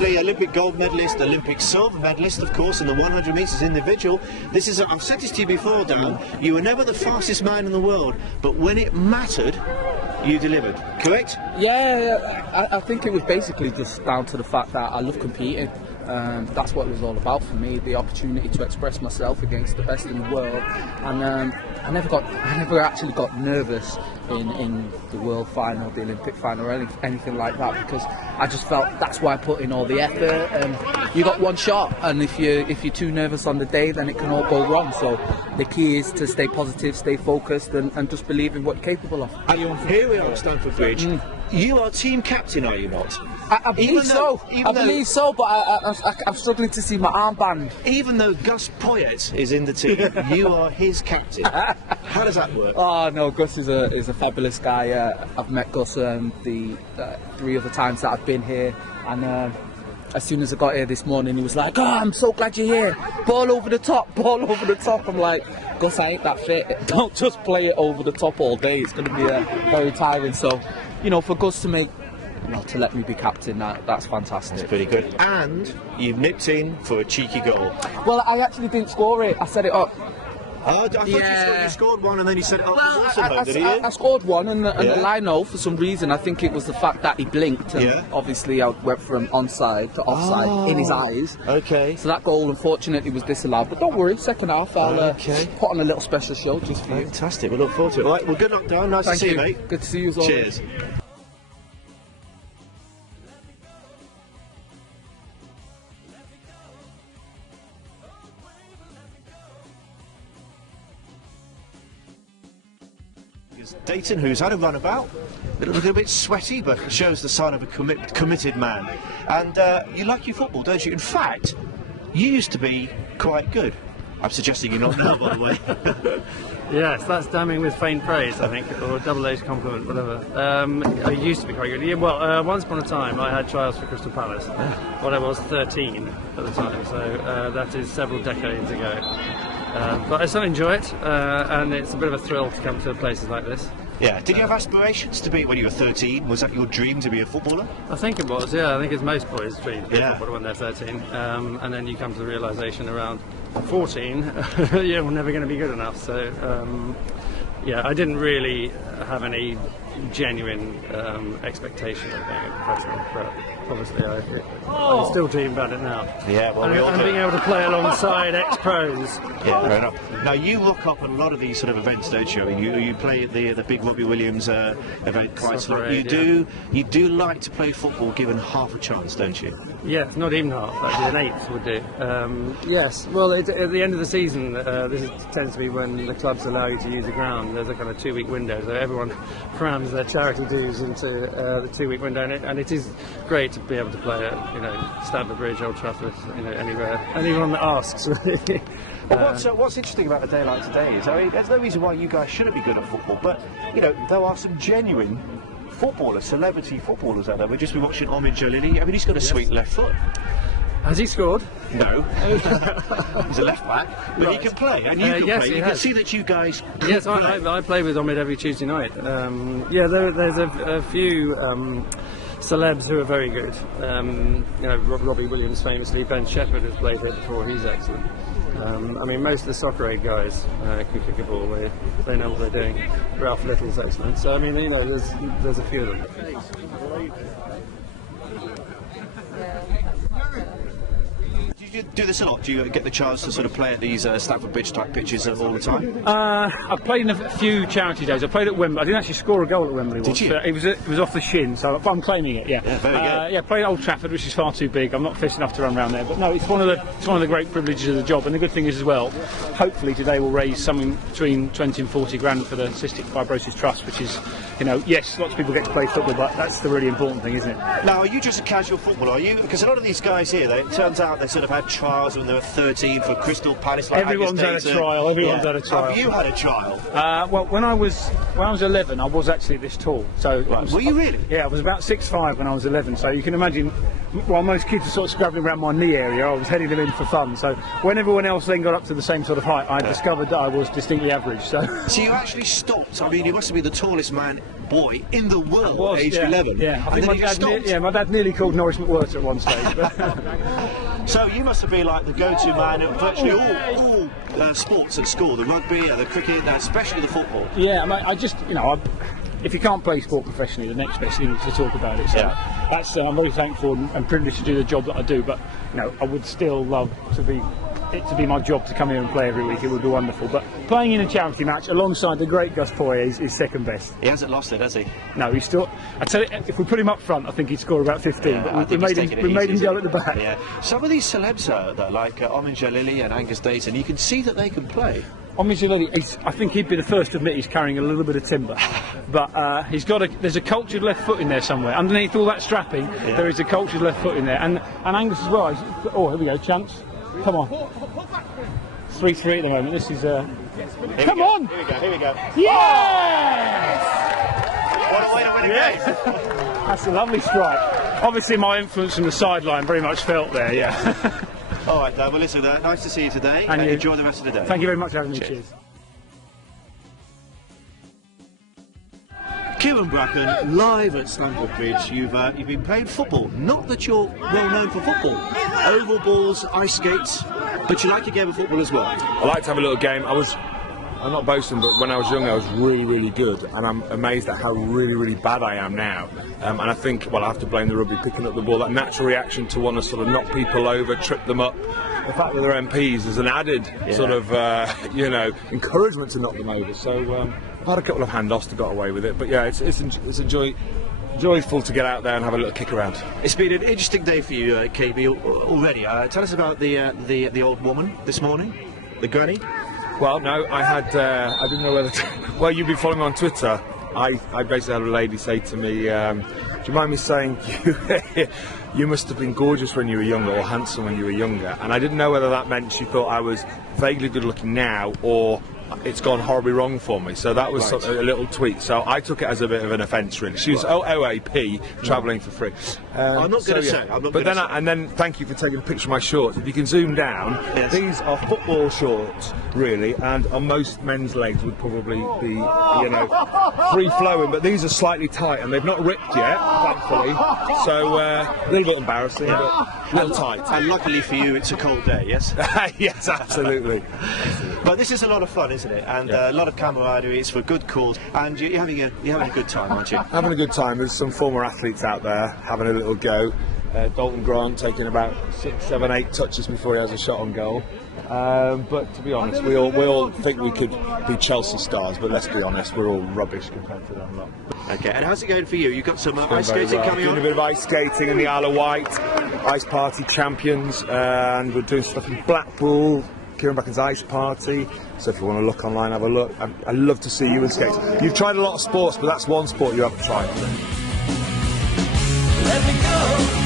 obviously Olympic gold medalist, Olympic silver medalist, of course, in the 100 metres individual. This is, I've said this to you before, Dan, you were never the fastest man in the world, but when it mattered, you delivered, correct? Yeah, I think it was basically just down to the fact that I love competing. That's what it was all about for me, the opportunity to express myself against the best in the world. And I never actually got nervous in the world final, the Olympic final, or anything like that, because I just felt that's why I put in all the effort. And you got one shot, and if you're too nervous on the day, then it can all go wrong. So the key is to stay positive, stay focused, and just believe in what you're capable of. Here we are at Stamford Bridge. You are team captain, are you not? I believe so. I believe so, but I'm struggling to see my armband. Even though Gus Poyet is in the team, you are his captain. How does that work? Oh no, Gus is a fabulous guy. I've met Gus the 3 other times that I've been here, and as soon as I got here this morning, he was like, "Oh, I'm so glad you're here. Ball over the top, ball over the top." I'm like, Gus, I ain't that fit. Don't just play it over the top all day. It's going to be very tiring. So, you know, for Gus to let me be captain, that's fantastic. That's pretty good. And you've nipped in for a cheeky goal. Well, I actually didn't score it. I set it up. I thought you scored one and then you said, "Oh, well, I scored one, and the line-out, for some reason, I think it was the fact that he blinked, and obviously I went from onside to offside in his eyes. Okay. So that goal, unfortunately, was disallowed. But don't worry, second half, I'll put on a little special show just for you. Fantastic. We look forward to it. Right, well, good luck, Dan. Nice to see you, mate. Good to see you as well. Cheers. Deayton, who's had a runabout, a little bit sweaty, but shows the sign of a committed man. And you like your football, don't you? In fact, you used to be quite good. I'm suggesting you're not now, by the way. Yes, that's damning with faint praise, I think, or a double-edged compliment, whatever. I used to be quite good. Yeah, well, once upon a time, I had trials for Crystal Palace when I was 13 at the time, so that is several decades ago. But I still enjoy it, and it's a bit of a thrill to come to places like this. Yeah. Did you have aspirations to be, when you were 13? Was that your dream, to be a footballer? I think it was, yeah. I think it's most boys' dream to be a footballer when they're 13. And then you come to the realisation around 14, you're never going to be good enough. So, yeah, I didn't really have any genuine expectation of being a professional, but obviously I still dream about it now. Yeah, well, and being able to play alongside ex-pros. Yeah, fair enough. Now you look up at a lot of these sort of events, don't you? I mean, you play at the big Robbie Williams event quite a lot. You do like to play football given half a chance, don't you? Yeah, not even half. Actually, an eighth would do. Yes. Well, at the end of the season, this tends to be when the clubs allow you to use the ground. There's a kind of 2-week window, so everyone crams their charity dues into the 2-week window, and it is great to be able to play at Stamford Bridge, Old Trafford, anywhere, anyone that asks. What's interesting about a day like today is, I mean, there's no reason why you guys shouldn't be good at football, but there are some genuine footballers, celebrity footballers out there. We've just been watching Omid Jalili. I mean, he's got a sweet left foot. Has he scored? No. He's a left back, but he can play, and you can play. You can see that you guys. Yes, I play with Omid every Tuesday night. Yeah, there's a few celebs who are very good. Robbie Williams famously. Ben Shepherd has played here before. He's excellent. I mean, most of the soccer aid guys can kick a ball. They know what they're doing. Ralph Little's excellent. So I mean, there's a few of them. Do you do this a lot? Do you get the chance to sort of play at these Stamford Bridge type pitches all the time? I've played in a few charity days. I played at Wembley. I didn't actually score a goal at Wembley once. Did you? It was off the shin, so I'm claiming it. Yeah. Very good. Yeah, played at Old Trafford, which is far too big. I'm not fit enough to run around there. But no, it's one of the great privileges of the job. And the good thing is as well, hopefully today we'll raise something between 20 and 40 grand for the Cystic Fibrosis Trust, which is, yes, lots of people get to play football, but that's the really important thing, isn't it? Now, are you just a casual footballer? Are you? Because a lot of these guys here, it turns out they sort of had trials when they were 13 for Crystal Palace. Like Everyone's had a trial. Everyone's had a trial. Have you had a trial? Well, when I was 11, I was actually this tall. So were you really? Yeah, I was about 6'5" when I was 11. So you can imagine while most kids are sort of scrabbling around my knee area, I was heading them in for fun. So when everyone else then got up to the same sort of height, I discovered that I was distinctly average. So you actually stopped. I mean, you must have been the tallest boy in the world, aged 11. Yeah, I think my dad nearly called Norris McWhirter at one stage. But so you must have been like the go-to man at virtually all sports at school, the rugby, the cricket, especially the football. Yeah, I just, if you can't play sport professionally, the next best thing is to talk about it. So that's I'm very thankful and privileged to do the job that I do. But I would still love to be my job to come here and play every week. It would be wonderful. But playing in a charity match alongside the great Gus Poyet is second best. He hasn't lost it, has he? No, he's still. I tell you, if we put him up front, I think he'd score about 15. Yeah, but we made him go at the back. Yeah. Some of these celebs, like Omin Jalili and Angus Deayton, you can see that they can play. Omin Jalili, I think he'd be the first to admit he's carrying a little bit of timber, but there's a cultured left foot in there somewhere. Underneath all that strapping, there is a cultured left foot in there, and Angus as well. Here we go, chance. Come on. 3-3 at the moment. This is. Come on! Here we go. Yes! What a way to win a game! That's a lovely strike. Obviously, my influence from the sideline very much felt there. Yeah. All right, well, listen, nice to see you today. And you. Enjoy the rest of the day. Thank you very much for having me. Cheers. Kyran Bracken, live at Stamford Bridge. You've been playing football. Not that you're well known for football. Oval balls, ice skates, but you like a game of football as well. I like to have a little game. I'm not boasting, but when I was young I was really, really good, and I'm amazed at how really, really bad I am now. And I think, I have to blame the rugby picking up the ball. That natural reaction to want to sort of knock people over, trip them up. The fact that they're MPs is an added sort of, encouragement to knock them over. So I had a couple of handoffs that got away with it, but yeah, it's joyful to get out there and have a little kick around. It's been an interesting day for you, KB, already. Tell us about the old woman this morning, the granny. Well, no, I didn't know whether to... Well, you've been following me on Twitter. I basically had a lady say to me, do you mind me saying you must have been gorgeous when you were younger, or handsome when you were younger? And I didn't know whether that meant she thought I was vaguely good looking now, or it's gone horribly wrong for me. So that was right. a little tweet. So I took it as a bit of an offence, really. She was OAP, travelling for free. I'm not going to say. And then thank you for taking a picture of my shorts. If you can zoom down, these are football shorts, really, and on most men's legs would probably be, free flowing. But these are slightly tight, and they've not ripped yet, thankfully. So a little bit embarrassing, but a little tight. And luckily for you, it's a cold day. Yes. Yes, absolutely. But this is a lot of fun, isn't it? And a lot of camaraderie. It's for good cause, and you're having a good time, aren't you? Having a good time. There's some former athletes out there having a little go. Dalton Grant taking about 6, 7, 8 touches before he has a shot on goal. But to be honest, we all think we could be Chelsea stars, but let's be honest, we're all rubbish compared to them lot. Okay, and how's it going for you? You've got some ice skating coming on? Doing a bit of ice skating in the Isle of Wight, Ice Party champions, and we're doing stuff in Blackpool, Kyran Bracken's Ice Party. So if you want to look online, have a look. I'd love to see you in skates. You've tried a lot of sports, but that's one sport you have to try. Let me go.